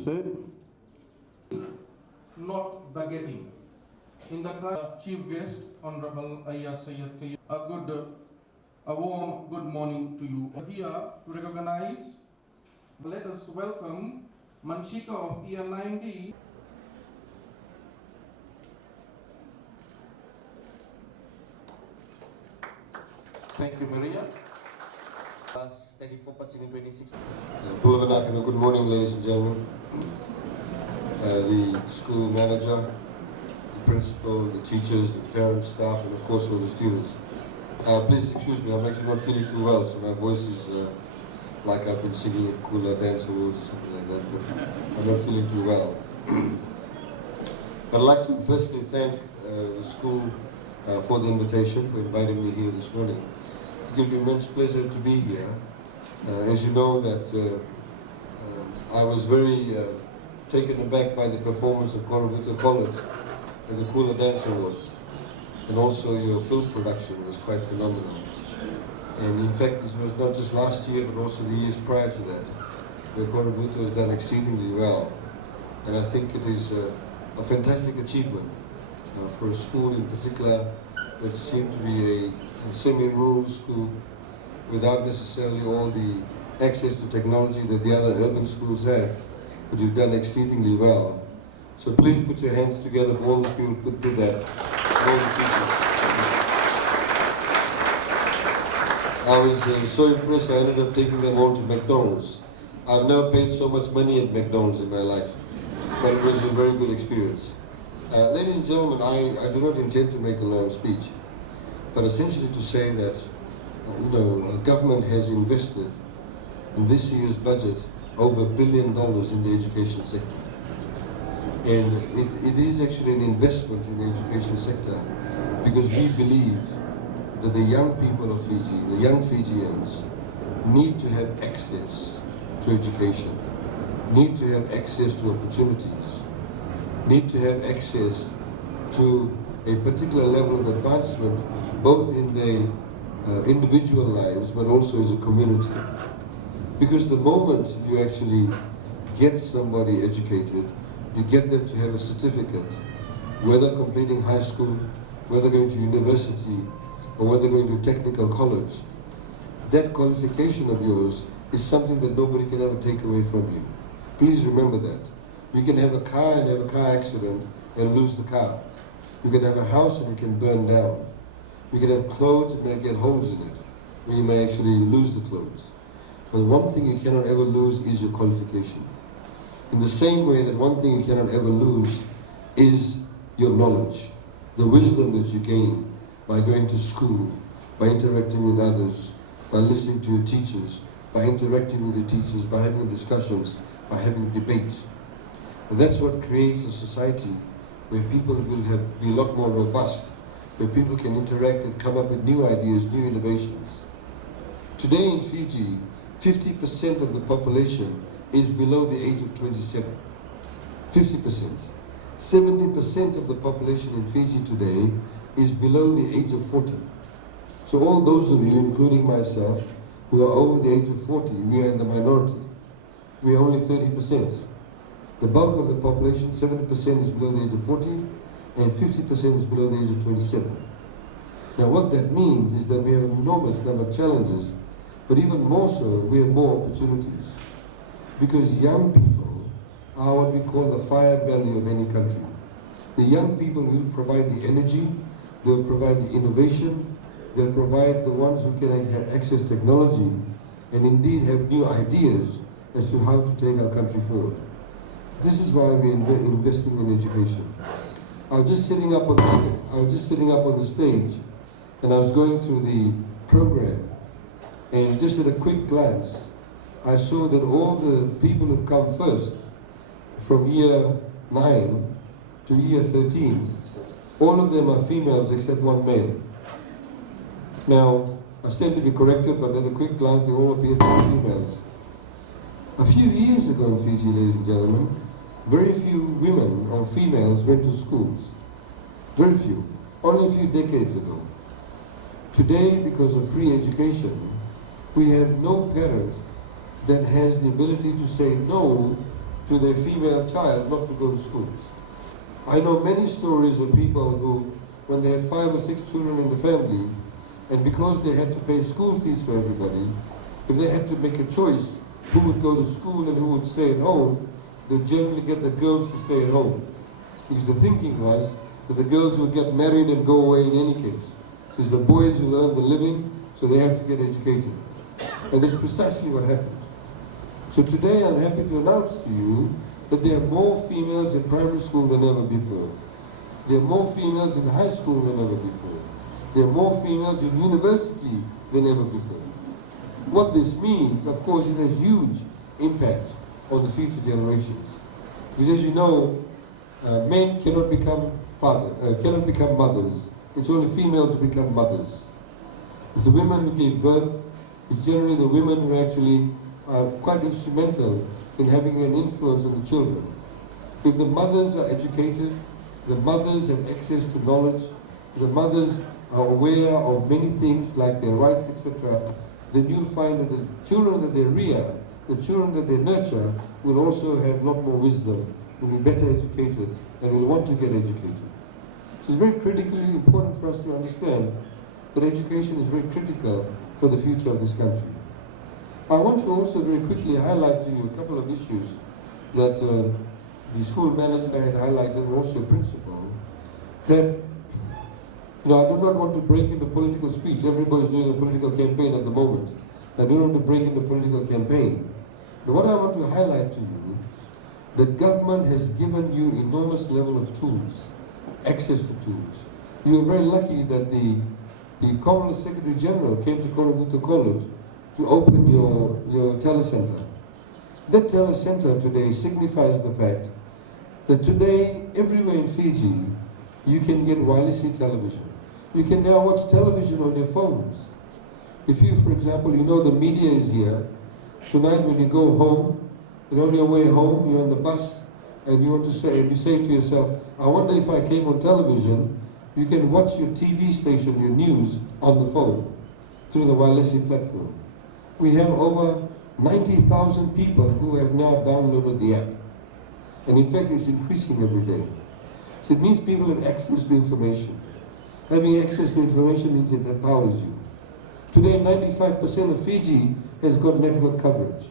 say, not baguetting. In the chief guest, Honorable Ayya Sayyid Kayyum, a warm good morning to you. Here to recognize, let us welcome Manshika of Year 9D. Thank you, Maria. Plus 34% in 2016. Good morning, ladies and gentlemen. The school manager, the principal, the teachers, the parents, staff, and of course all the students. Please excuse me, I'm actually not feeling too well, so my voice is like I've been singing at Kula Dance Awards or something like that, but I'm not feeling too well. But I'd like to firstly thank the school for the invitation, for inviting me here this morning. It gives me immense pleasure to be here. As you know that I was very taken aback by the performance of Korovita College at the Kula Dance Awards. And also your film production was quite phenomenal. And in fact, it was not just last year, but also the years prior to that. The Korovita has done exceedingly well. And I think it is a fantastic achievement for a school in particular that seemed to be a semi-rural school without necessarily all the access to technology that the other urban schools have, but you've done exceedingly well. So please put your hands together for all the people who did that, all the teachers. I was so impressed I ended up taking them all to McDonald's. I've never paid so much money at McDonald's in my life, but it was a very good experience. Ladies and gentlemen, I do not intend to make a long speech, but essentially to say that government has invested in this year's budget over $1 billion in the education sector. And it is actually an investment in the education sector because we believe that the young people of Fiji, the young Fijians, need to have access to education, need to have access to opportunities, need to have access to a particular level of advancement, both in their individual lives, but also as a community. Because the moment you actually get somebody educated, you get them to have a certificate, whether completing high school, whether going to university, or whether going to technical college, that qualification of yours is something that nobody can ever take away from you. Please remember that. You can have a car and have a car accident and lose the car. You can have a house and it can burn down. You can have clothes and may get holes in it, and you may actually lose the clothes. But one thing you cannot ever lose is your qualification. In the same way that one thing you cannot ever lose is your knowledge, the wisdom that you gain by going to school, by interacting with others, by listening to your teachers, by interacting with your teachers, by having discussions, by having debates. And that's what creates a society where people will be a lot more robust, where people can interact and come up with new ideas, new innovations. Today in Fiji, 50% of the population is below the age of 27. 50%. 70% of the population in Fiji today is below the age of 40. So all those of you, including myself, who are over the age of 40, we are in the minority. We are only 30%. The bulk of the population, 70% is below the age of 40, and 50% is below the age of 27. Now what that means is that we have an enormous number of challenges, but even more so, we have more opportunities. Because young people are what we call the fire belly of any country. The young people will provide the energy, they'll provide the innovation, they'll provide the ones who can have access technology, and indeed have new ideas as to how to take our country forward. This is why we're investing in education. I was just sitting up on the stage, and I was going through the program, and just at a quick glance, I saw that all the people who've come first, from year 9 to year 13, all of them are females except one male. Now, I stand to be corrected, but at a quick glance, they all appear to be females. A few years ago in Fiji, ladies and gentlemen, very few women or females went to schools. Very few. Only a few decades ago. Today, because of free education, we have no parent that has the ability to say no to their female child not to go to school. I know many stories of people who, when they had 5 or 6 children in the family, and because they had to pay school fees for everybody, if they had to make a choice who would go to school and who would stay at home, they generally get the girls to stay at home. Because the thinking was that the girls would get married and go away in any case. So it's the boys who earn the living, so they have to get educated. And that's precisely what happened. So today I'm happy to announce to you that there are more females in primary school than ever before. There are more females in high school than ever before. There are more females in university than ever before. What this means, of course, is a huge impact on the future generations. Because as you know, men cannot become mothers. It's only females who become mothers. It's the women who give birth. It's generally the women who actually are quite instrumental in having an influence on the children. If the mothers are educated, the mothers have access to knowledge, the mothers are aware of many things like their rights, etc., then you'll find that the children that they rear, the children that they nurture, will also have a lot more wisdom, will be better educated, and will want to get educated. So it's very critically important for us to understand that education is very critical for the future of this country. I want to also very quickly highlight to you a couple of issues that the school manager had highlighted, and also a principal, that I do not want to break into political speech. Everybody's doing a political campaign at the moment. I don't want to break into political campaign. But what I want to highlight to you, the government has given you enormous level of tools, access to tools. You are very lucky that the Commonwealth Secretary General came to Koravuta College to open your telecenter. That telecenter today signifies the fact that today, everywhere in Fiji, you can get wireless television. You can now watch television on your phones. If you, for example, you know the media is here, tonight when you go home, and on your way home, you're on the bus, and you want to say, and you say to yourself, I wonder if I came on television, you can watch your TV station, your news, on the phone, through the wireless platform. We have over 90,000 people who have now downloaded the app. And in fact, it's increasing every day. So it means people have access to information. Having access to information means it empowers you. Today, 95% of Fiji has got network coverage.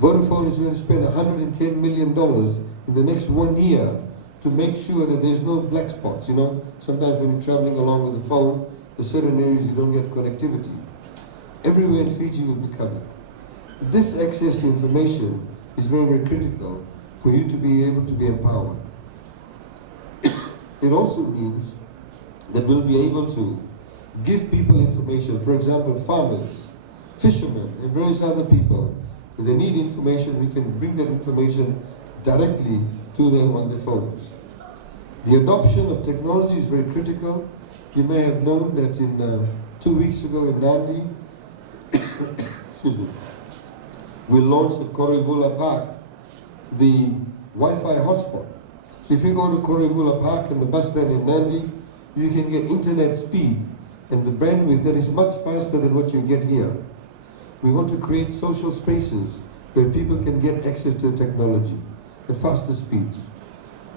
Vodafone is going to spend $110 million in the next 1 year to make sure that there's no black spots. You know, sometimes when you're traveling along with the phone, there's certain areas you don't get connectivity. Everywhere in Fiji will be covered. This access to information is very, very critical for you to be able to be empowered. It also means that we'll be able to give people information. For example, farmers, fishermen, and various other people, if they need information, we can bring that information directly to them on their phones. The adoption of technology is very critical. You may have known that in 2 weeks ago in Nandi, excuse me, we launched at Korivula Park the Wi-Fi hotspot. So if you go to Korivula Park and the bus stand in Nandi, you can get internet speed and the bandwidth that is much faster than what you get here. We want to create social spaces where people can get access to technology at faster speeds.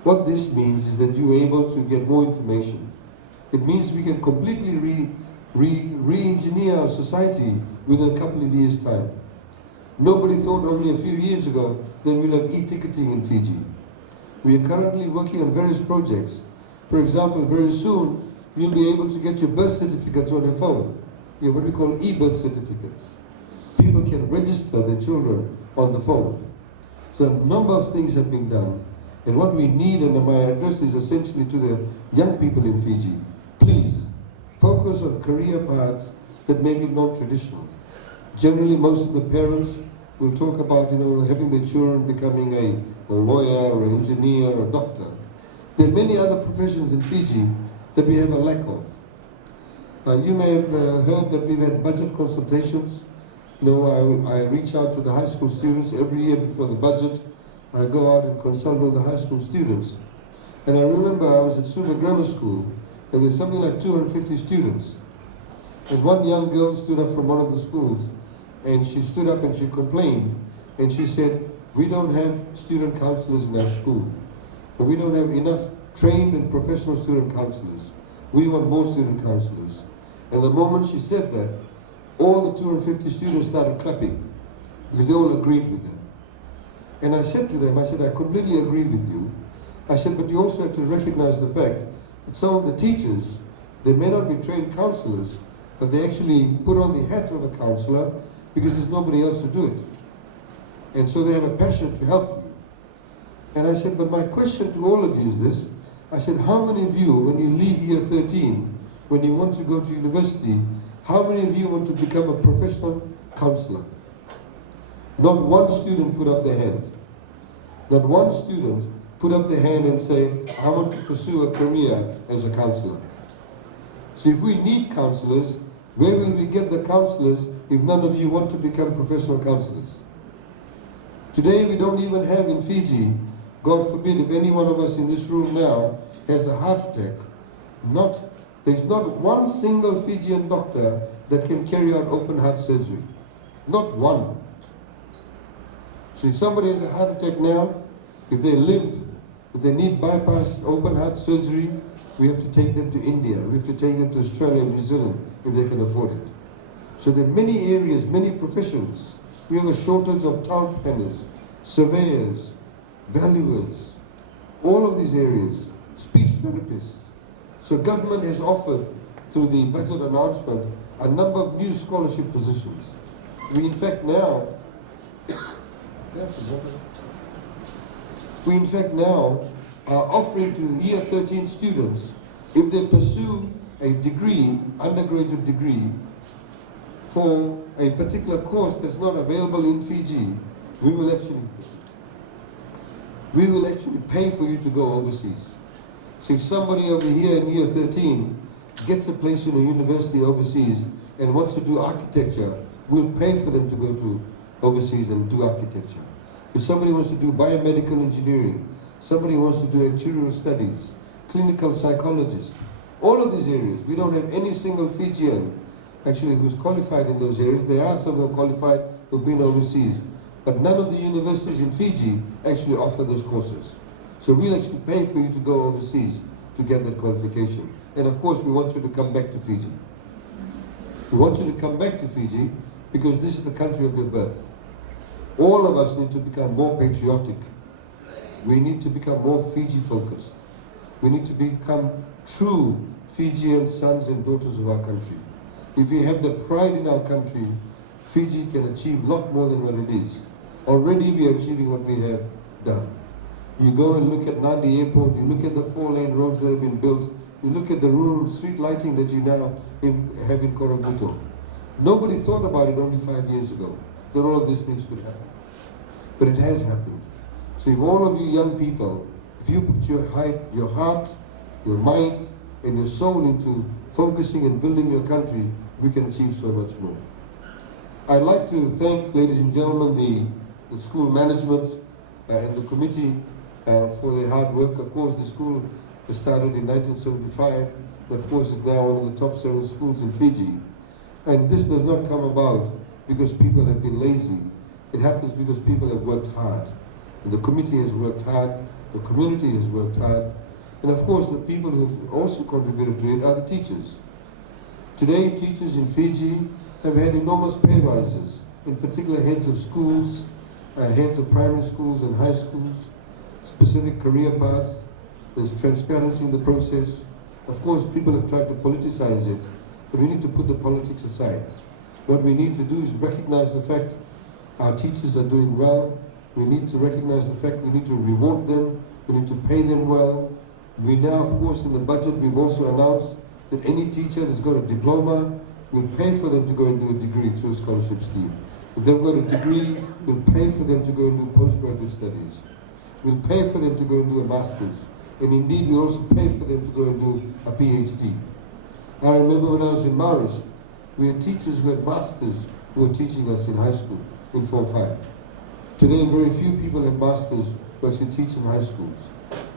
What this means is that you're able to get more information. It means we can completely re-engineer our society within a couple of years' time. Nobody thought only a few years ago that we'll have e-ticketing in Fiji. We are currently working on various projects. For example, very soon, you'll be able to get your birth certificates on your phone. What we call e-birth certificates. People can register their children on the phone. So a number of things have been done. And what we need, and my address is essentially to the young people in Fiji, please focus on career paths that may be non-traditional. Generally, most of the parents will talk about, having their children becoming a lawyer or an engineer or a doctor. There are many other professions in Fiji that we have a lack of. You may have heard that we've had budget consultations. I reach out to the high school students every year before the budget. I go out and consult with the high school students. And I remember I was at Suma Grammar School, and there's something like 250 students. And one young girl stood up from one of the schools, and she stood up and she complained, and she said, We don't have student counselors in our school, but we don't have enough trained and professional student counselors. We want more student counselors. And the moment she said that, all the 250 students started clapping because they all agreed with her. And I said to them, I said, I completely agree with you. I said, but you also have to recognize the fact that some of the teachers, they may not be trained counselors, but they actually put on the hat of a counselor because there's nobody else to do it. And so they have a passion to help you. And I said, but my question to all of you is this. I said, how many of you, when you leave year 13, when you want to go to university, how many of you want to become a professional counselor? Not one student put up their hand. Not one student put up their hand and say, I want to pursue a career as a counselor. So if we need counselors, where will we get the counselors if none of you want to become professional counselors? Today we don't even have in Fiji, God forbid, if any one of us in this room now has a heart attack, there's not one single Fijian doctor that can carry out open heart surgery. Not one. So if somebody has a heart attack now, if they need bypass open heart surgery, we have to take them to India, we have to take them to Australia and New Zealand if they can afford it. So there are many areas, many professions. We have a shortage of town planners, surveyors, valuers, all of these areas, speech therapists. So government has offered, through the budget announcement, a number of new scholarship positions. We in fact now are offering to year 13 students, if they pursue a degree, undergraduate degree, for a particular course that's not available in Fiji, we will actually pay for you to go overseas. So if somebody over here in year 13 gets a place in a university overseas and wants to do architecture, we'll pay for them to go to overseas and do architecture. If somebody wants to do biomedical engineering, somebody wants to do actuarial studies, clinical psychologist, all of these areas, we don't have any single Fijian actually who's qualified in those areas. There are some who are qualified who've been overseas, but none of the universities in Fiji actually offer those courses. So we'll actually pay for you to go overseas to get that qualification. And of course, we want you to come back to Fiji. We want you to come back to Fiji because this is the country of your birth. All of us need to become more patriotic. We need to become more Fiji focused. We need to become true Fijian sons and daughters of our country. If we have the pride in our country, Fiji can achieve a lot more than what it is. Already we are achieving what we have done. You go and look at Nadi Airport, you look at the 4-lane roads that have been built, you look at the rural street lighting that you now have in Korobuto. Nobody thought about it only 5 years ago, that all of these things could happen. But it has happened. So if all of you young people, if you put your heart, your mind, and your soul into focusing and building your country, we can achieve so much more. I'd like to thank, ladies and gentlemen, the school management and the committee for their hard work. Of course, the school was started in 1975, and of course it's now one of the top 7 schools in Fiji. And this does not come about because people have been lazy. It happens because people have worked hard. And the committee has worked hard, the community has worked hard, and of course the people who have also contributed to it are the teachers. Today, teachers in Fiji have had enormous pay rises, in particular heads of schools, heads of primary schools and high schools, specific career paths. There's transparency in the process. Of course, people have tried to politicize it, but we need to put the politics aside. What we need to do is recognize the fact our teachers are doing well. We need to recognize the fact we need to reward them. We need to pay them well. We now, of course, in the budget, we've also announced that any teacher that's got a diploma, we'll pay for them to go and do a degree through a scholarship scheme. If they've got a degree, we'll pay for them to go and do postgraduate studies. We'll pay for them to go and do a master's. And indeed, we'll also pay for them to go and do a PhD. I remember when I was in Marist, we had teachers who had masters who were teaching us in high school, in Form 5. Today, very few people have masters who actually teach in high schools.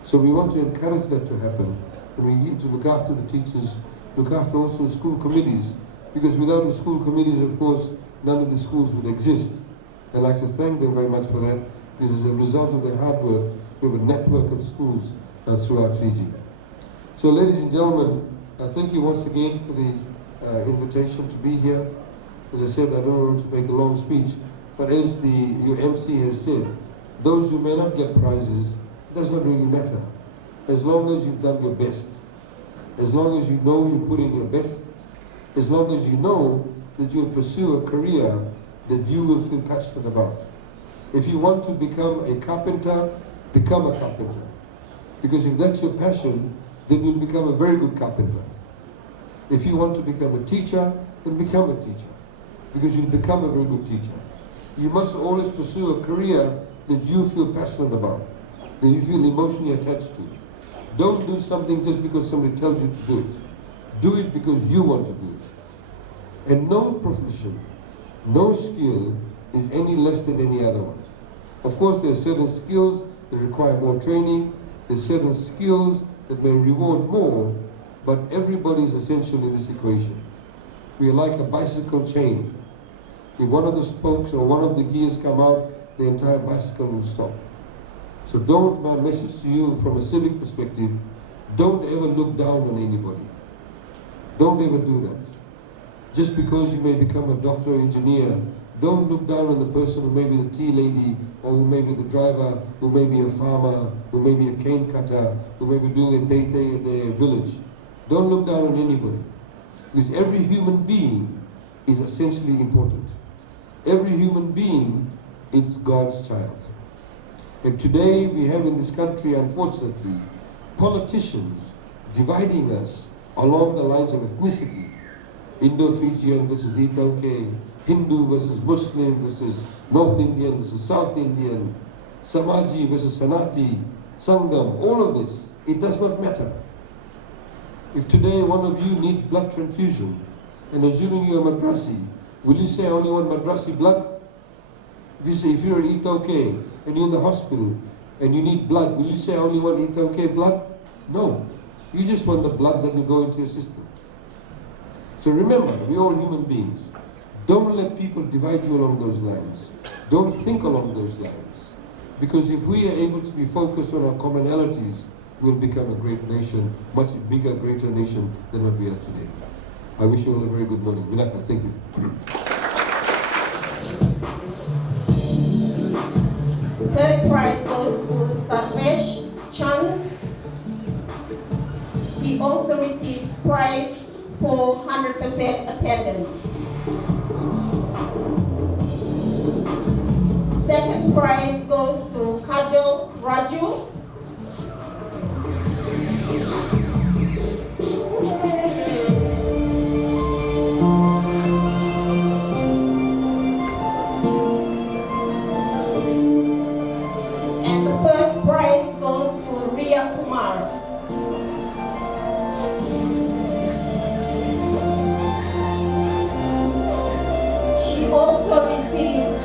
So we want to encourage that to happen. And we need to look after the teachers, look after also the school committees, because without the school committees, of course, none of the schools would exist. I'd like to thank them very much for that. because as a result of their hard work, we have a network of schools throughout Fiji. So ladies and gentlemen, thank you once again for the invitation to be here. As I said, I don't want to make a long speech, but as your MC has said, those who may not get prizes, it does not really matter. As long as you've done your best, as long as you know you put in your best, as long as you know that you'll pursue a career that you will feel passionate about. If you want to become a carpenter, become a carpenter. Because if that's your passion, then you'll become a very good carpenter. If you want to become a teacher, then become a teacher. Because you'll become a very good teacher. You must always pursue a career that you feel passionate about, that you feel emotionally attached to. Don't do something just because somebody tells you to do it. Do it because you want to do it. And no profession, no skill is any less than any other one. Of course, there are certain skills that require more training. There are certain skills that may reward more, but everybody is essential in this equation. We are like a bicycle chain. If one of the spokes or one of the gears come out, the entire bicycle will stop. So my message to you from a civic perspective, don't ever look down on anybody. Don't ever do that. Just because you may become a doctor or engineer, don't look down on the person who may be the tea lady, or who may be the driver, who may be a farmer, who may be a cane cutter, who may be doing a day-to-day in their village. Don't look down on anybody. Because every human being is essentially important. Every human being is God's child. And today we have in this country, unfortunately, politicians dividing us along the lines of ethnicity. Indo-Fijian versus Itoke, Hindu versus Muslim versus North Indian versus South Indian, Samaji versus Sanati, Sangam, all of this, it does not matter. If today one of you needs blood transfusion, and assuming you're a Madrasi, will you say I only want Madrasi blood? If you say, if you're an Itoke and you're in the hospital and you need blood, will you say I only want Itoke blood? No. You just want the blood that will go into your system. So remember, we're all human beings. Don't let people divide you along those lines. Don't think along those lines. Because if we are able to be focused on our commonalities, we'll become a great nation, much bigger, greater nation than what we are today. I wish you all a very good morning. Vinaka, thank you. Third prize goes to Sarvesh Chand. He also receives prize for 100% attendance. Second prize goes to Kajal Raju. And the first prize goes to Ria Kumar. She also receives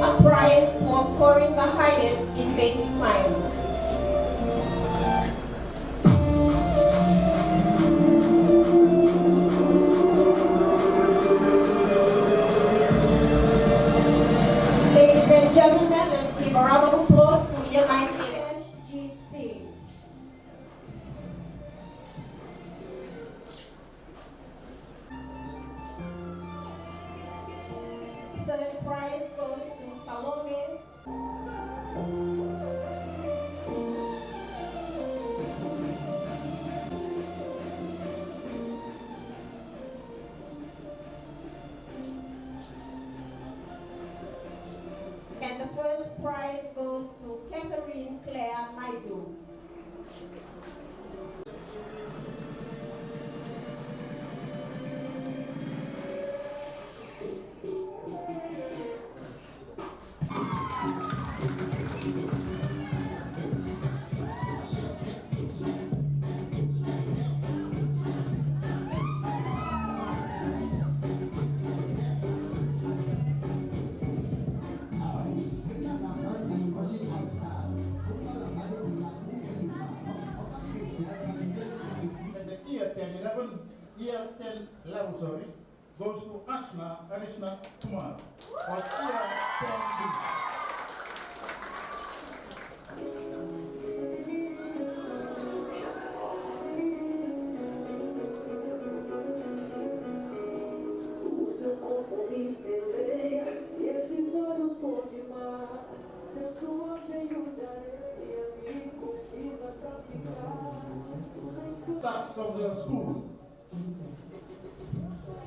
a prize for scoring the highest in basic science. Ladies and gentlemen, let's give a round of applause to United HGC. Third prize goes to Salome. And the first prize goes to Catherine Claire Naidu. Year 10 level, sorry, goes to Arishna Kumar of year 10B. Class of the school.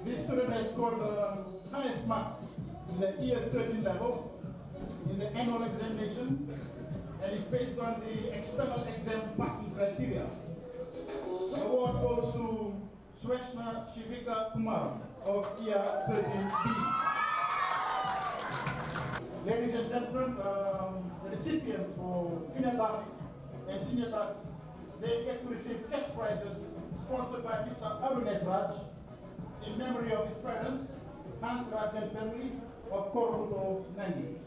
This student has scored the highest mark in the year 13 level in the annual examination and is based on the external exam passing criteria. The award goes to Sweshna Shivika Kumar of year 13B. Ladies and gentlemen, the recipients for junior ducks and senior ducks, they get to receive cash prizes sponsored by Mr. Arunesh Raj in memory of his parents, Hans Raj and family of Koruto, Nangi.